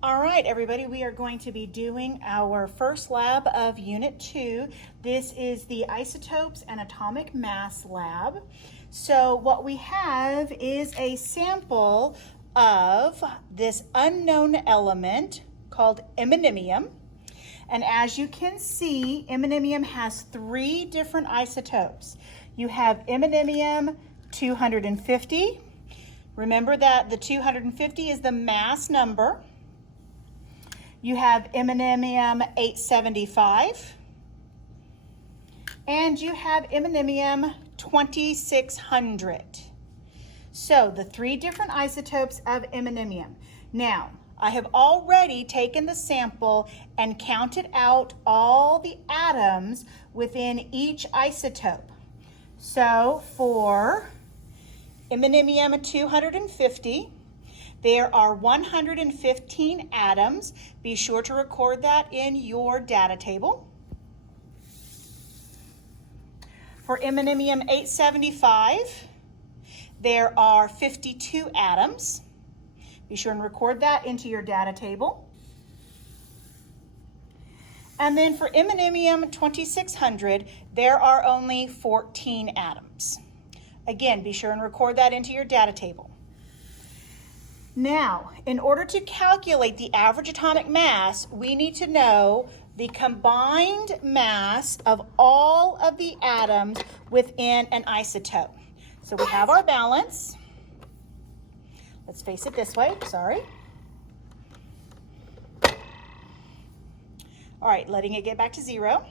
All right, everybody, we are going to be doing our first lab of Unit 2. This is the Isotopes and Atomic Mass lab. So what we have is a sample of this unknown element called iminium. And as you can see, iminium has three different isotopes. You have iminium 250. Remember that the 250 is the mass number. You have iminium 875, and you have iminium 2600. So the three different isotopes of iminium. Now, I have already taken the sample and counted out all the atoms within each isotope. So for iminium 250, there are 115 atoms. Be sure to record that in your data table. For iminium 875, there are 52 atoms. Be sure and record that into your data table. And then for iminium 2600, there are only 14 atoms. Again, be sure and record that into your data table. Now, in order to calculate the average atomic mass, we need to know the combined mass of all of the atoms within an isotope. So we have our balance. Let's face it this way, sorry. All right, letting it get back to 0.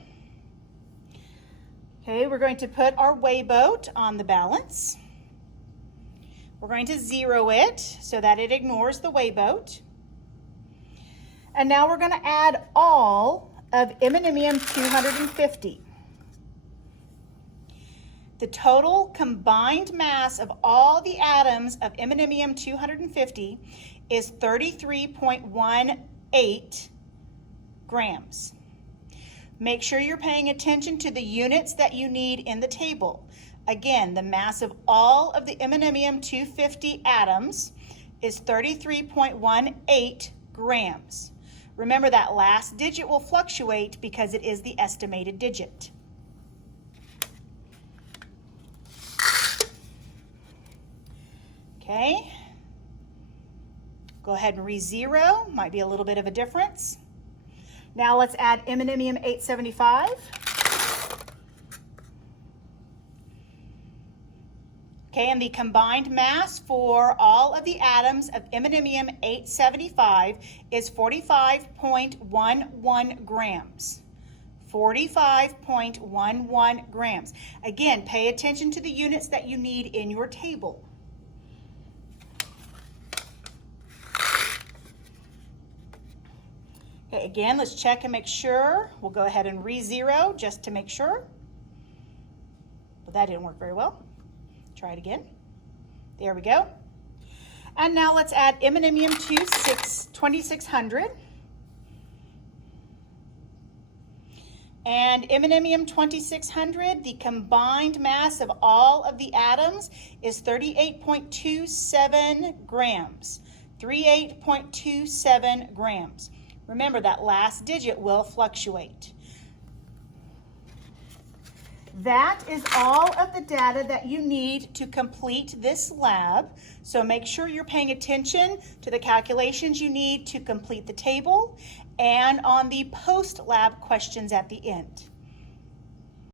Okay, we're going to put our weigh boat on the balance. We're going to 0 it so that it ignores the weigh boat. And now we're going to add all of iminium 250. The total combined mass of all the atoms of iminium 250 is 33.18 grams. Make sure you're paying attention to the units that you need in the table. Again, the mass of all of the iminium 250 atoms is 33.18 grams. Remember that last digit will fluctuate because it is the estimated digit. Okay, go ahead and re-zero, might be a little bit of a difference. Now let's add iminium 875. Okay, and the combined mass for all of the atoms of iminium 875 is 45.11 grams. 45.11 grams. Again, pay attention to the units that you need in your table. Okay, again, let's check and make sure. We'll go ahead and re-zero just to make sure. But that didn't work very well. Try it again. There we go. And now let's add iminium 2600 and iminium 2600. The combined mass of all of the atoms is 38.27 grams. 38.27 grams. Remember that last digit will fluctuate. That is all of the data that you need to complete this lab. So make sure you're paying attention to the calculations you need to complete the table and on the post-lab questions at the end.